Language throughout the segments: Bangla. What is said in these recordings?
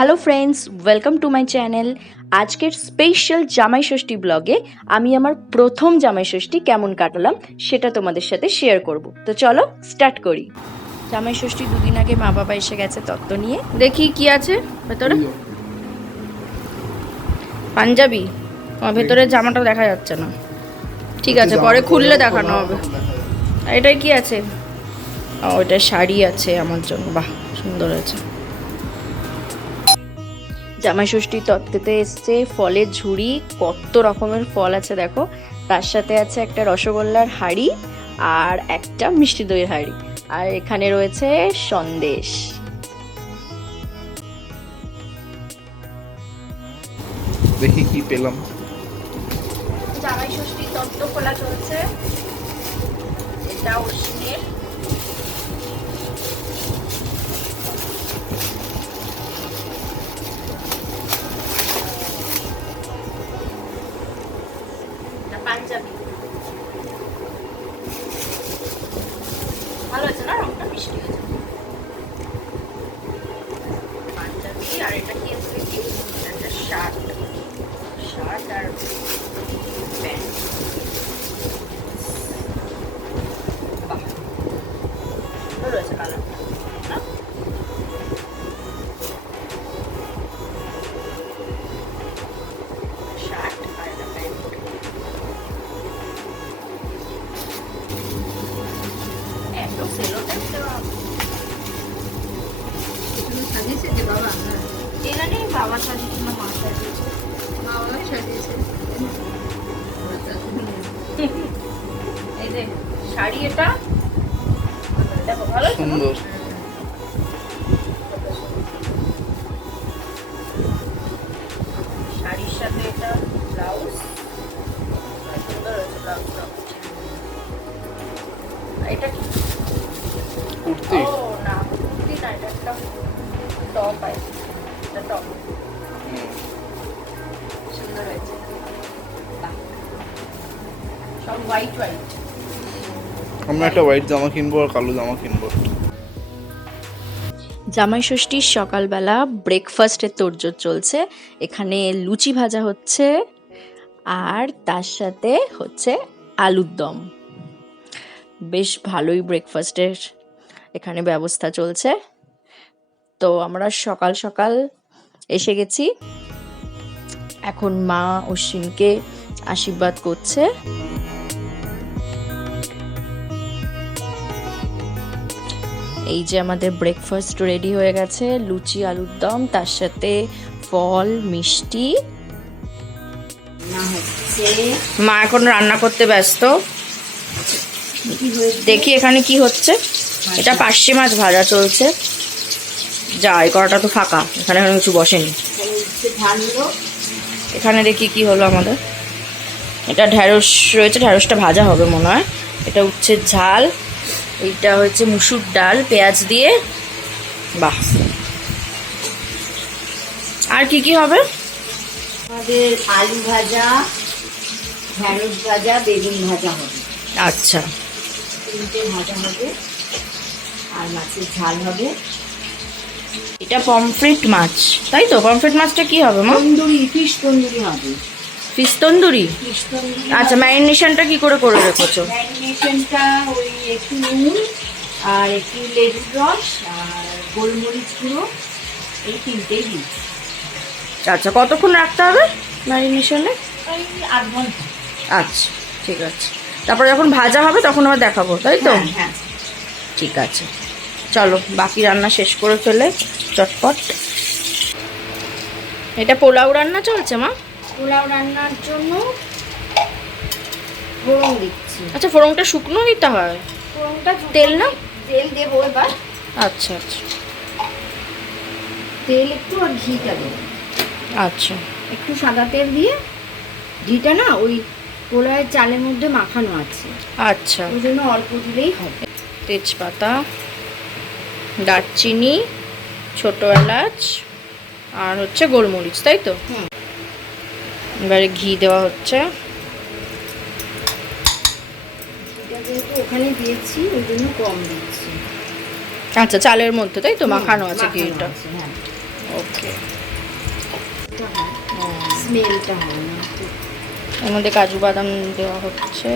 Hello friends, welcome to my channel. আজকের স্পেশাল জামাই ষষ্ঠী ব্লগে আমি আমার প্রথম জামাই ষষ্ঠী কেমন কাটালাম সেটা তোমাদের সাথে শেয়ার করব। তো চলো স্টার্ট করি। জামাই ষষ্ঠী দুদিন আগে মা বাবা এসে গেছে তত্ত্ব নিয়ে। দেখি কি আছে ভেতরে। পাঞ্জাবি, ভেতরে জামাটা দেখা যাচ্ছে না। ঠিক আছে, পরে খুললে দেখানো হবে। এটাই কি আছে? ও, এটা শাড়ি আছে আমার জন্য। বাহ, সুন্দর আছে। জামাই ষষ্ঠী তত্ত্বেতে এসছে ফলের ঝুড়ি, কত রকমের ফল আছে দেখো। তার সাথে আছে একটা রসগোল্লার হাঁড়ি আর একটা মিষ্টি দইয়ের হাঁড়ি, আর এখানে রয়েছে সন্দেশ। দেখি কি পেলাম। জামাই ষষ্ঠী তত্ত্ব খোলা চলছে। এটা অশ্বিনের। পাঞ্জাবি ভালো আছে না, রংটা মিষ্টি হয়েছে। পাঞ্জাবি, আর এটা কি আছে দেখি, একটা শার্ট আর প্যান্ট। বাহ, সুন্দর হয়েছে কালারটা না? শার্ট আর একটা প্যান্ট। এত সেলোটেপ দেওয়া সাজিয়েছে যে বাবা, এরা নেই, বাবা সাজিয়েছে না মা সাজিয়েছে? বাবা সাজিয়েছে। এই যে শাড়ি, এটা দেখো ভালো সুন্দর। শাড়ির সাথে এটা ব্লাউজ, সুন্দর হয়েছে ব্লাউজটা। এটা কি? কুর্তি। ও না, কুর্তি না, এটা একটা টপ আছে। এটা টপ সুন্দর হয়েছে। বাহ, সব হোয়াইট হোয়াইট। আমরা একটা হোয়াইট জামা কিনবো আর কালো জামা কিনবো। জামাই ষষ্ঠীর সকালবেলা ব্রেকফাস্টের তোড়জোড় চলছে। এখানে লুচি ভাজা হচ্ছে আর তার সাথে হচ্ছে আলুর দম। বেশ ভালোই ব্রেকফাস্টের এখানে ব্যবস্থা চলছে। তো আমরা সকাল সকাল এসে গেছি। এখন মা অশ্বিনকে আশীর্বাদ করছে। এই যে আমাদের ব্রেকফাস্ট রেডি হয়ে গেছে, লুচি আলুর দম, তার সাথে ফল মিষ্টি। মা এখন রান্না করতে ব্যস্ত। দেখি এখানে কি হচ্ছে। এটা পার্শে মাছ ভাজা চলছে। যা, এই কড়াটা তো ফাঁকা, এখানে এখন কিছু বসেনি। এখানে দেখি কি হলো আমাদের। এটা ঢ্যাঁড়স রয়েছে, ঢ্যাঁড়সটা ভাজা হবে মনে হয়। এটা উচ্ছে ঝাল, এইটা হচ্ছে মুসুর ডাল পেঁয়াজ দিয়ে। বাহ, আর কি কি হবে? আমাদের আলু ভাজা, ঢেঁড়স ভাজা, বেগুন ভাজা হবে। আচ্ছা, তিনটে ভাজা হবে আর মাছের ঝাল হবে। এটা পমফ্রেট মাছ, তাই তো? পমফ্রেট মাছটা কি হবে মা? তন্দুরি, ফিশ তন্দুরি হবে। ফিশ তন্দুরি। ফিশ তন্দুরি। আচ্ছা, ম্যারিনেশনটা কি করে রেখেছো? ম্যারিনেশনটা ওই একটু নুন আর একটু লেবুর রস আর গোলমরিচ গুঁড়ো, এই তিনটেই দিই। আচ্ছা, কতক্ষণ রাখতে হবে ম্যারিনেশনে? ওই 8 ঘন্টা। আচ্ছা, ঠিক আছে। তারপর যখন ভাজা হবে তখন আবার দেখাবো, তাই তো? হ্যাঁ। ঠিক আছে, চলো বাকি রান্না শেষ করে ফেলে চটপট। এটা পোলাও রান্না চলছে মা? পোলাও রান্নার জন্য ফোড়ন দিচ্ছি। আচ্ছা, ফোড়নটা শুকনো দিতে হয়? ফোড়নটা তেল না? তেল দেবো এবার। আচ্ছা আচ্ছা তেল একটু আর ঘিটা দেবো। আচ্ছা একটু সাদা তেল দিয়ে, ঘিটা না ওই পোলাওয়ের চালের মধ্যে মাখানো আছে, আচ্ছা। ওই জন্য অল্প দিলেই হবে। তেজপাতা, দারচিনি, ছোট এলাচ আর হচ্ছে গোলমরিচ, তাই তো? এবারে ঘি দেওয়া হচ্ছে। এটা যেহেতু ওখানে দিয়েছি ওই জন্য কম দিচ্ছি। আচ্ছা, চালের মধ্যে তাই তো মাখানো আছে ঘিটা? হ্যাঁ। ও ওকে, স্মেলটা হয় না। এর মধ্যে কাজু বাদাম দেওয়া হচ্ছে,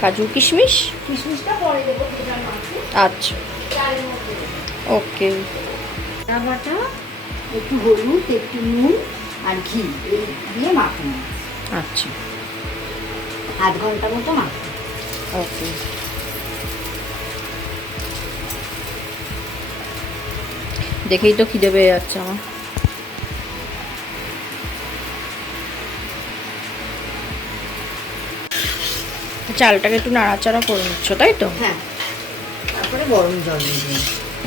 কাজু কিশমিশ। কিশমিশটা পরে দেবো ভেজার মাছে। আচ্ছা, চালের মধ্যে দেবো। ওকে। আদা বাটা, একটু হলুদ, একটু নুন আর ঘি এই দিয়ে মাখানো। আচ্ছা, আধ ঘন্টা মতো মাখানো। ওকে। দেখেই তো খিদে পেয়ে যাচ্ছে আমার। চালটাকে একটু নাড়াচাড়া করে নিচ্ছ, তাই তো? হ্যাঁ, তারপরে গরম জল দিয়ে।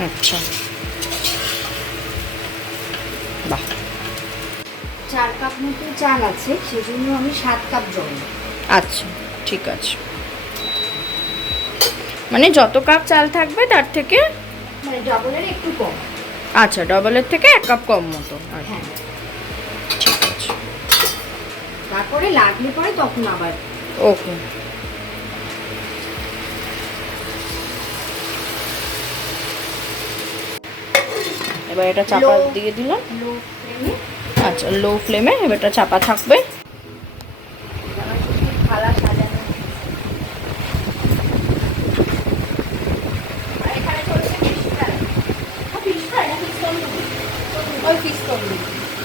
আচ্ছা, বাহ। 4 কাপ মতো চাল আছে, সেজন্য আমি 7 কাপ জল দেব। আচ্ছা, ঠিক আছে। মানে যত কাপ চাল থাকবে তার থেকে, মানে ডবলের একটু কম। আচ্ছা, ডবলের থেকে 1 কাপ কম মতো। হ্যাঁ, ঠিক আছে, তারপরে লাগলে পরে তখন আবার। ওকে। এবার এটা চাপা দিয়ে দিলাম। লো ফ্লেমে। আচ্ছা, লো ফ্লেমে এবার এটা চাপা থাকবে। থালা সাজানো। আর এখানে চলছে ফিশ ফ্রাই। ফিশ ফ্রাই না, ফিশ তন্দুরি। ওই ফিশ তন্দুরি।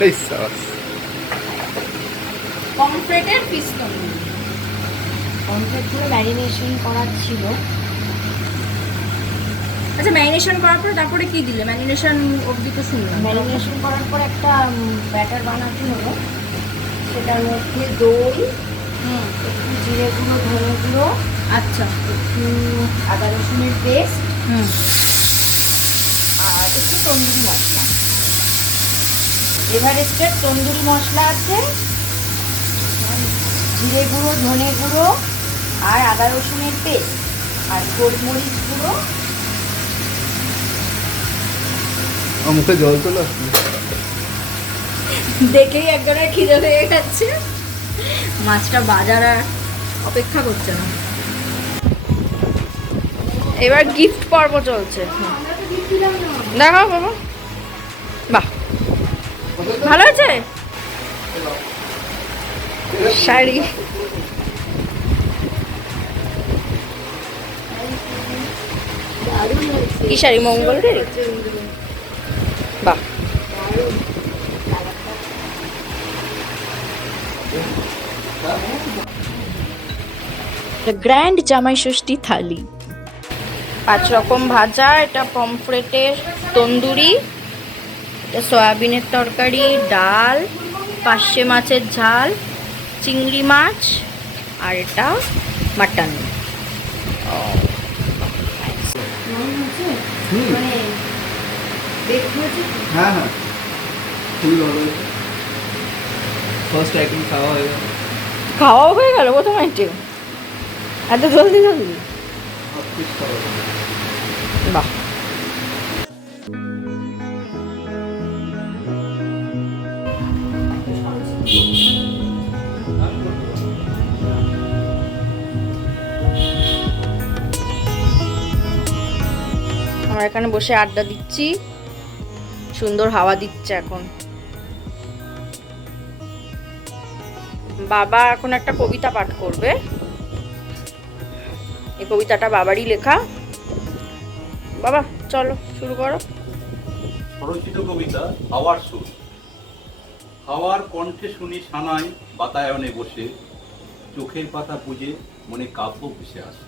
এই সাস পমফ্রেটের ফিশ তন্দুরি। পমফ্রেটগুলো ম্যারিনেশন করার ছিল। আচ্ছা, ম্যারিনেশন করার পর তারপরে কি দিলে? ম্যারিনেশন অবধি তো শুনলাম। ম্যারিনেশন করার পর একটা ব্যাটার বানাতে হলো। সেটার মধ্যে দই, একটু জিরে গুঁড়ো, ধনে গুঁড়ো, আচ্ছা, একটু আদা রসুনের পেস্ট আর একটু তন্দুরি মশলা। এভারেস্টের তন্দুরি মশলা আছে, জিরে গুঁড়ো, ধনে গুঁড়ো আর আদা রসুনের পেস্ট আর গোলমরিচ গুঁড়ো। আমার মুখে জল চলে আসছে। দেখেই একবারে খিদে হয়ে যাচ্ছে। মাছটা বাজার আর অপেক্ষা করছে না। এবার গিফট পর্ব চলছে। দেখাও বাবা। বাহ, ভালো আছে শাড়ি। কি শাড়ি? মঙ্গলদের? বাহ, গ্র্যান্ড জামাই ষষ্ঠী থালি। 5 রকম ভাজা, এটা পমফ্রেটের তন্দুরি, এটা সয়াবিনের তরকারি, ডাল, পার্শে মাছের ঝাল, চিংড়ি মাছ, আর এটা মাটন। মানে হ্যাঁ হ্যাঁ, খুবই ভালো হয়েছে। ফার্স্ট আইটেম খাওয়া হয়ে গেল। খাওয়াও হয়ে গেল প্রথম আইটেম, এত জলদি জলদি? বাহ, আমরা এখানে বসে আড্ডা দিচ্ছি, সুন্দর হাওয়া দিচ্ছে এখন। বাবা এখন একটা কবিতা পাঠ করবে। এই কবিতাটা বাবারই লেখা। বাবা চলো শুরু করো। স্বরচিত কবিতা হাওয়ার সুর। হাওয়ার কণ্ঠে শুনি সানাই বাতায়নে বসে, চোখের পাতা বুঝে মনে কাব্য ভেসে আসে।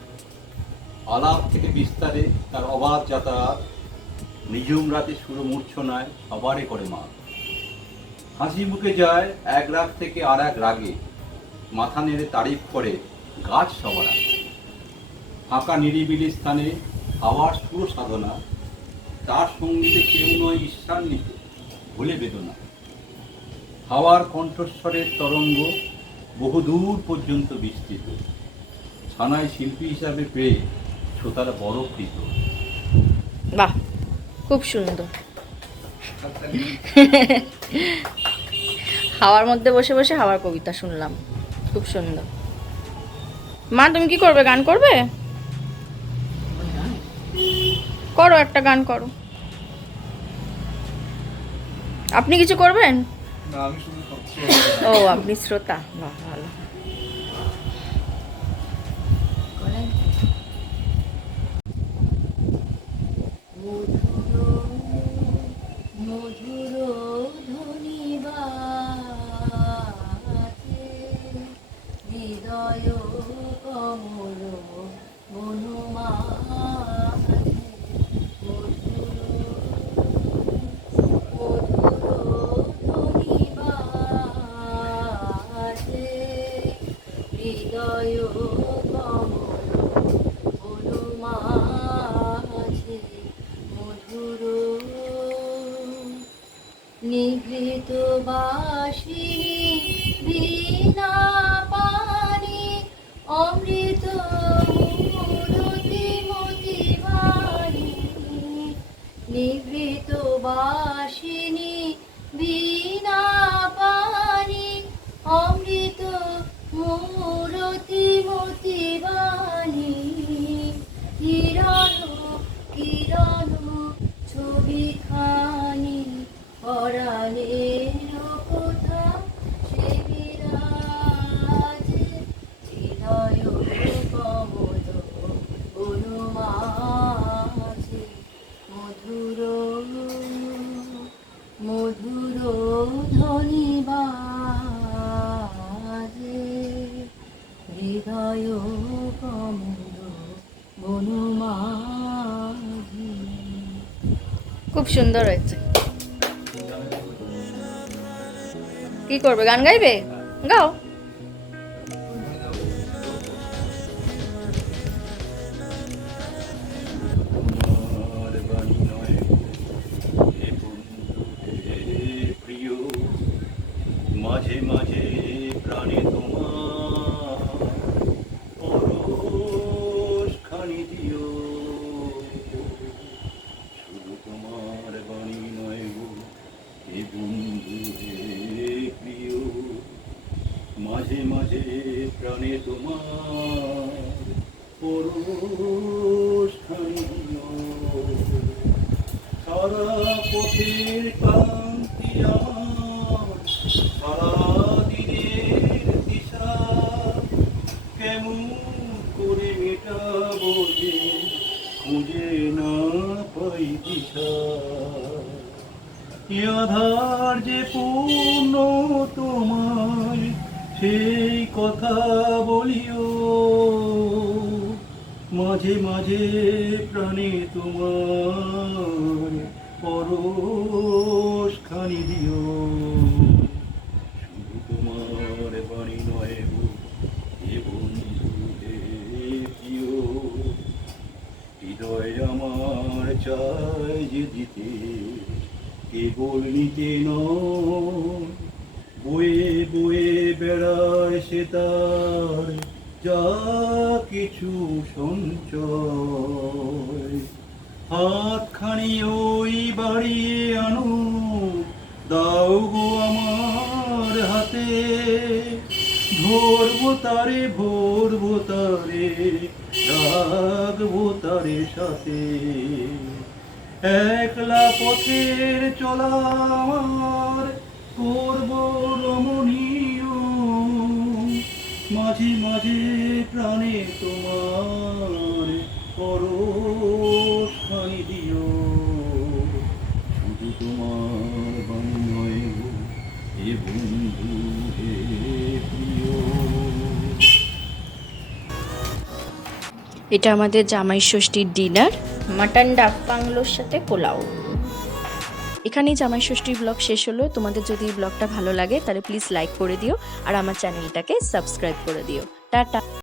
আলাপ থেকে বিস্তারে তার অবাধ যাতায়াত, নিঝুম রাতে সুর মূর্ছনায় সবারে করে মা। হাসি মুখে যায় এক রাগ থেকে আর এক রাগে, মাথা নেড়ে তারিফ করে গাছ সবার আগে। ফাঁকা নিরিবিলি স্থানে হাওয়ার সুর সাধনা, তার সঙ্গীতে কেউ নয় ঈর্ষান্বিত, ভুলে বেদনা। হাওয়ার কণ্ঠস্বরের তরঙ্গ বহুদূর পর্যন্ত বিস্তৃত, ছানায় শিল্পী হিসাবে পেয়ে শ্রোতারা বড় কৃত। বাহ, খুব সুন্দর। হাওয়ার মধ্যে বসে বসে হাওয়ার কবিতা শুনলাম, খুব সুন্দর। মা তুমি কি করবে? গান করবে? করো, একটা গান করো। আপনি কিছু করবেন? না, আমি শুধু খাচ্ছি। ও, আপনি শ্রোতা, বাহ ভালো। মধুর ধ্বনি বাজে, হৃদয় কমল বনমাঝে, মধুর ধ্বনি বাজে, হৃদয় কমল বনমাঝে, মধুর নিভৃত বাসিনী বীণা পানি, অমৃত মূরতি মতিবাণী, নিভৃত বাসিনী বীণা পানি, অমৃত মূরতি মতিবাণী, কিরণ কিরণ ছবিখানি পরাণের কথা সে বিরাজে, হৃদয় কমল বনমাঝে, মধুর মধুর ধ্বনি বাজে, হৃদয় কমল বনমাঝে। খুব সুন্দর হয়েছে। কি করবে, গান গাইবে? গাও। তোমার বাণী নয় হে বন্ধু হে প্রিয়, মাঝে মাঝে প্রাণে তোমার পরশ খানি দিও, শুধু তোমার বাণী নয় গো হে বন্ধু হে প্রিয়, মাঝে মাঝে প্রাণে তোমার পরশ খানি দিও, সারা পথের ক্লান্তি আমার, সারা দিনের দিশা, কেমন করে মেটাবো যে খুঁজে না পাই দিশা, এ আধার যে পূর্ণ তোমায় সেই কথা বলিও, মাঝে মাঝে প্রাণে তোমার পরশ খানি দিও, শুধু তোমার বাণী নয় গো হে বন্ধু হে প্রিয়, হৃদয় আমার চায় যে দিতে কেবল নিতে নয়, বয়ে বয়ে বেড়ায় সে তার যা কিছু সঞ্চয়, হাতখানি ওই বাড়িয়ে আনো, দাও গো আমার হাতে, ধরবো তারে ভরবো তারে, রাখবো তারে সাথে, একলা পথের চলা আমার করবো রমণীয়, মাঝে মাঝে প্রাণে তোমার পরশ খানি দিও, শুধু তোমার বাণী নয় গো হে বন্ধু হে প্রিয়। এটা আমাদের জামাই ষষ্ঠীর ডিনার, মাটন ডাক বাংলোর সাথে পোলাও। এখানেই জামাই ষষ্ঠীর ব্লগ শেষ হলো। তোমাদের যদি এই ব্লগটা ভালো লাগে তাহলে প্লিজ লাইক করে দিও আর আমার চ্যানেলটাকে সাবস্ক্রাইব করে দিও। টাটা।